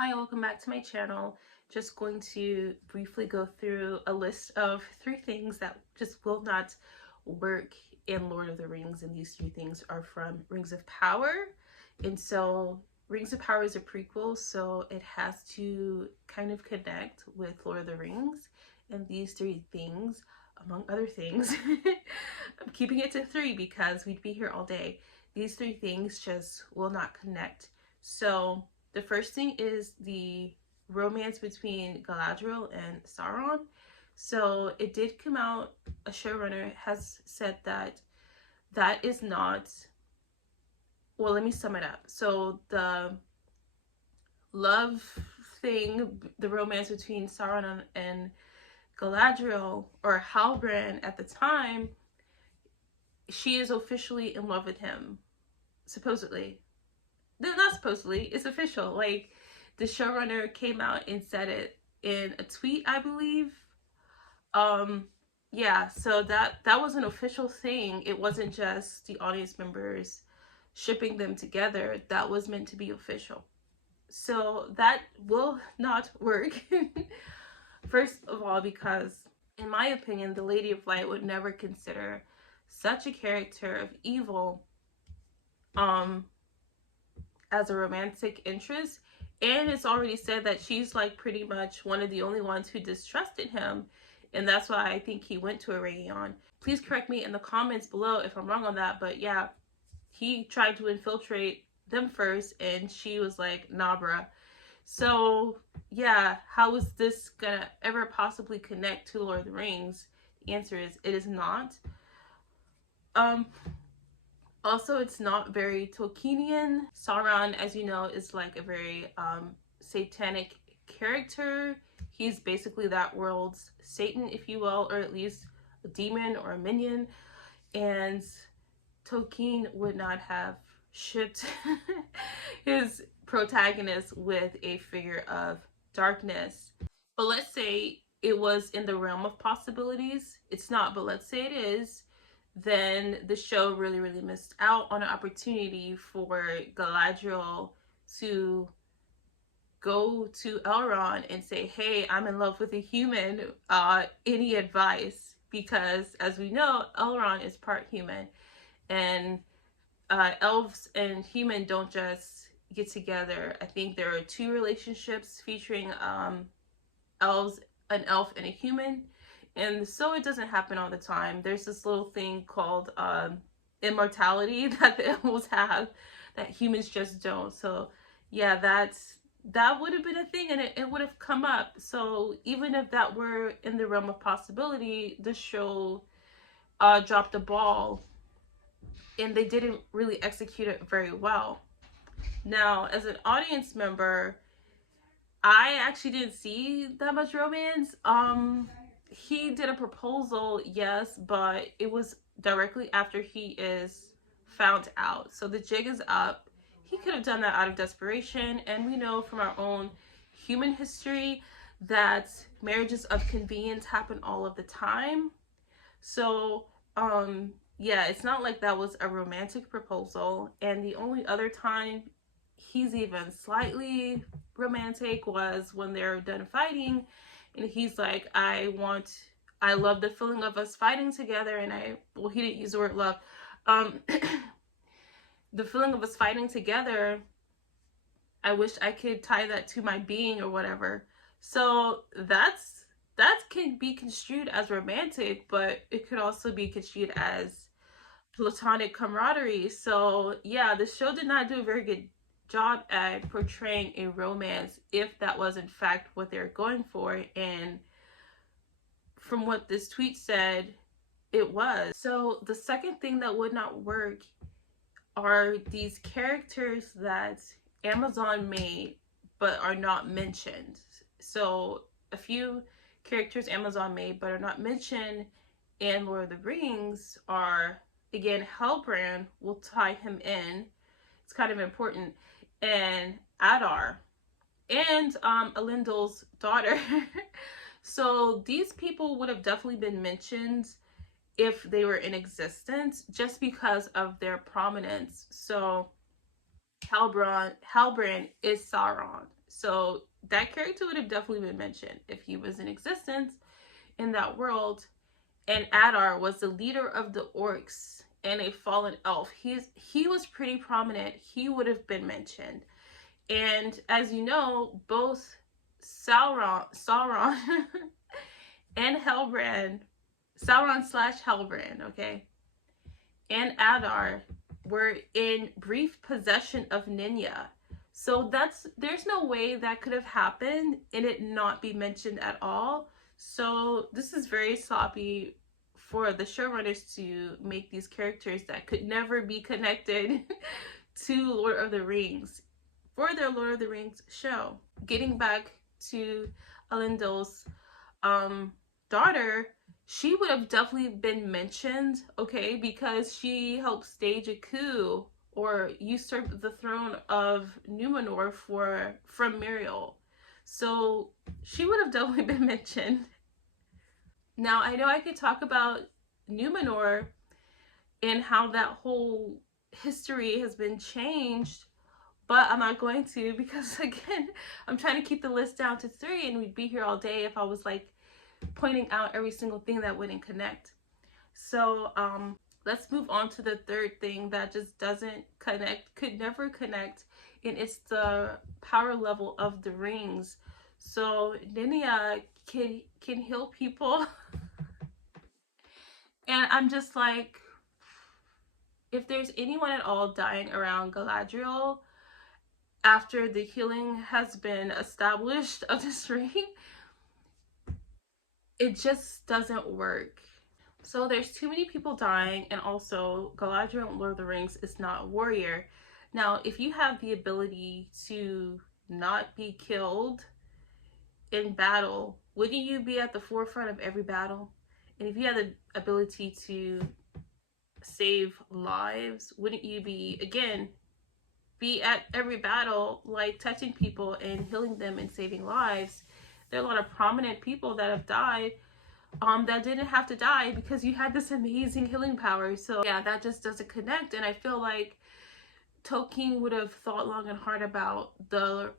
Hi, welcome back to my channel. Just going to briefly go through a list of 3 things that just will not work in Lord of the Rings, and these 3 things are from Rings of Power. And so Rings of Power is a prequel, so it has to kind of connect with Lord of the Rings. And these 3 things, among other things, I'm keeping it to 3 because we'd be here all day. These 3 things just will not connect. So the first thing is the romance between Galadriel and Sauron. So it did come out, a showrunner has said that that is not, well, let me sum it up. So the love thing, the romance between Sauron and Galadriel, or Halbrand at the time, she is officially in love with him, supposedly. No, not supposedly, it's official. Like, the showrunner came out and said it in a tweet, I believe. Yeah, so that was an official thing. It wasn't just the audience members shipping them together. That was meant to be official. So that will not work. First of all, because in my opinion, the Lady of Light would never consider such a character of evil as a romantic interest. And it's already said that she's like pretty much one of the only ones who distrusted him, and that's why I think he went to Aragon. Please correct me in the comments below if I'm wrong on that, but yeah, he tried to infiltrate them first and she was like, nah bruh. So yeah, how is this gonna ever possibly connect to Lord of the Rings? The answer is it is not. Also, it's not very Tolkienian. Sauron, as you know, is like a very satanic character. He's basically that world's Satan, if you will, or at least a demon or a minion. And Tolkien would not have shipped his protagonist with a figure of darkness. But let's say it was in the realm of possibilities. It's not, but let's say it is. Then the show really missed out on an opportunity for Galadriel to go to Elrond and say, hey, I'm in love with a human, any advice? Because as we know, Elrond is part human, and elves and human don't just get together. I think there are 2 relationships featuring elves, an elf and a human. And so it doesn't happen all the time. There's this little thing called immortality that the elves have that humans just don't. So yeah, that would have been a thing, and it would have come up. So even if that were in the realm of possibility, the show dropped the ball and they didn't really execute it very well. Now, as an audience member, I actually didn't see that much romance. He did a proposal, yes, but it was directly after he is found out. So the jig is up. He could have done that out of desperation, and we know from our own human history that marriages of convenience happen all of the time. So, yeah, it's not like that was a romantic proposal. And the only other time he's even slightly romantic was when they're done fighting, and he's like, I love the feeling of us fighting together. And well, he didn't use the word love. The feeling of us fighting together, I wish I could tie that to my being or whatever. So that can be construed as romantic, but it could also be construed as platonic camaraderie. So yeah, the show did not do a very good job at portraying a romance, if that was in fact what they're going for. And from what this tweet said, it was. So the second thing that would not work are these characters that Amazon made but are not mentioned. So a few characters Amazon made but are not mentioned in Lord of the Rings are, again, Halbrand, will tie him in. It's kind of important. And Adar, and Elendil's daughter. So these people would have definitely been mentioned if they were in existence, just because of their prominence. So Halbrand is Sauron. So that character would have definitely been mentioned if he was in existence in that world. And Adar was the leader of the orcs and a fallen elf. He was pretty prominent. He would have been mentioned. And as you know, both Sauron and Hellbrand, Sauron slash Hellbrand, okay, and Adar were in brief possession of Ninya. So there's no way that could have happened and it not be mentioned at all. So this is very sloppy for the showrunners to make these characters that could never be connected to Lord of the Rings for their Lord of the Rings show. Getting back to Elendil's daughter, she would have definitely been mentioned, okay, because she helped stage a coup or usurp the throne of Numenor from Miriel. So she would have definitely been mentioned. Now, I know I could talk about Numenor and how that whole history has been changed, but I'm not going to because, again, I'm trying to keep the list down to 3 and we'd be here all day if I was like pointing out every single thing that wouldn't connect. So let's move on to the third thing that just doesn't connect, could never connect, and it's the power level of the rings. So Ninya can heal people and I'm just like, if there's anyone at all dying around Galadriel after the healing has been established of this ring, it just doesn't work. So there's too many people dying, and also Galadriel in Lord of the Rings is not a warrior. Now, if you have the ability to not be killed in battle, wouldn't you be at the forefront of every battle? And if you had the ability to save lives, wouldn't you be, again, be at every battle, like touching people and healing them and saving lives? There are a lot of prominent people that have died that didn't have to die because you had this amazing healing power. So yeah, that just doesn't connect. And I feel like Tolkien would have thought long and hard about the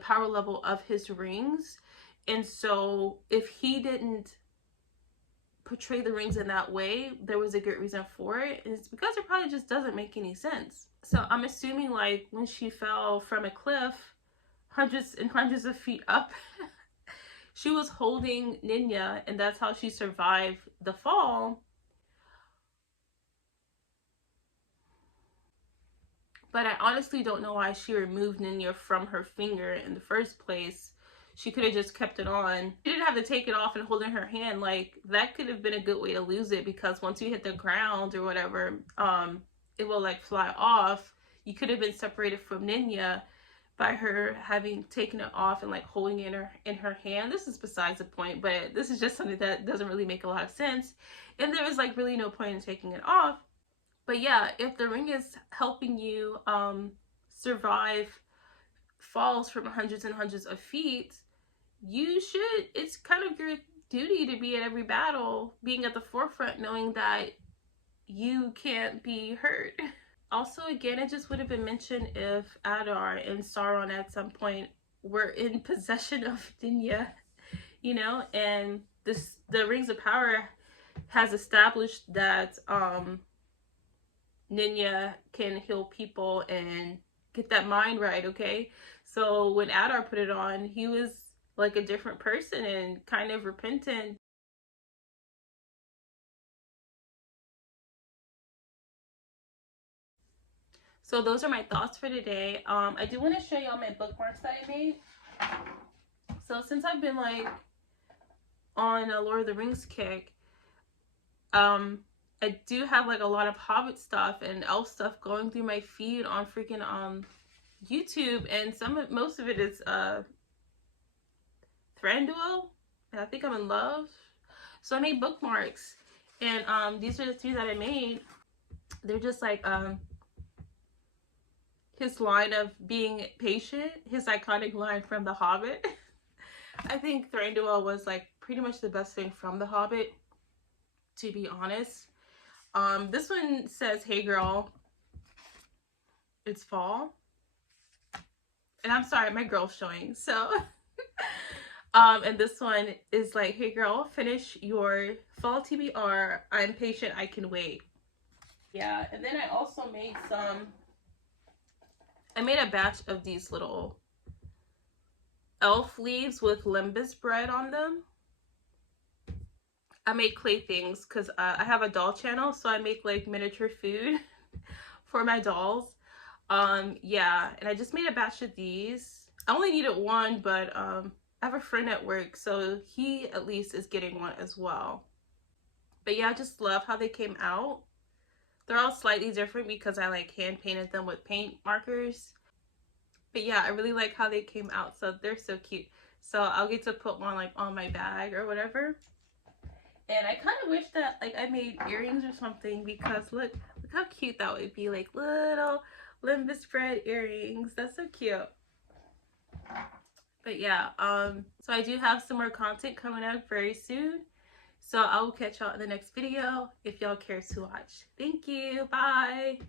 power level of his rings. And so if he didn't portray the rings in that way, there was a good reason for it, and it's because it probably just doesn't make any sense. So I'm assuming like when she fell from a cliff hundreds and hundreds of feet up, she was holding Ninya, and that's how she survived the fall. But I honestly don't know why she removed Ninya from her finger in the first place. She could have just kept it on. She didn't have to take it off and hold it in her hand. Like, that could have been a good way to lose it, because once you hit the ground or whatever, it will like fly off. You could have been separated from Ninya by her having taken it off and like holding it in her hand. This is besides the point, but this is just something that doesn't really make a lot of sense. And there was like really no point in taking it off. But yeah, if the ring is helping you survive falls from hundreds and hundreds of feet, you should, it's kind of your duty to be at every battle, being at the forefront, knowing that you can't be hurt. Also, again, it just would have been mentioned if Adar and Sauron at some point were in possession of Ninya, you know, and the Rings of Power has established that Ninya can heal people and get that mind right, okay? So when Adar put it on, he was like a different person and kind of repentant. So those are my thoughts for today. I do want to show y'all my bookmarks that I made. So since I've been like on a Lord of the Rings kick, I do have like a lot of Hobbit stuff and elf stuff going through my feed on freaking YouTube, and most of it is Thranduil, and I think I'm in love. So I made bookmarks, and these are the 3 that I made. They're just like his line of being patient, his iconic line from The Hobbit. I think Thranduil was like pretty much the best thing from The Hobbit, to be honest. This one says, "Hey girl, it's fall." And I'm sorry, my girl's showing. So, and this one is like, hey girl, finish your fall TBR. I'm patient, I can wait. Yeah, and then I also made I made a batch of these little elf leaves with limbus bread on them. I make clay things because I have a doll channel, so I make like miniature food for my dolls. Yeah, and I just made a batch of these. I only needed one, but I have a friend at work, so he at least is getting one as well. But yeah, I just love how they came out. They're all slightly different because I like hand painted them with paint markers. But yeah, I really like how they came out, so they're so cute. So I'll get to put one like on my bag or whatever. And I kind of wish that like I made earrings or something, because look how cute that would be, like little limbus spread earrings. That's so cute. But yeah, so I do have some more content coming up very soon. So I will catch y'all in the next video if y'all care to watch. Thank you. Bye.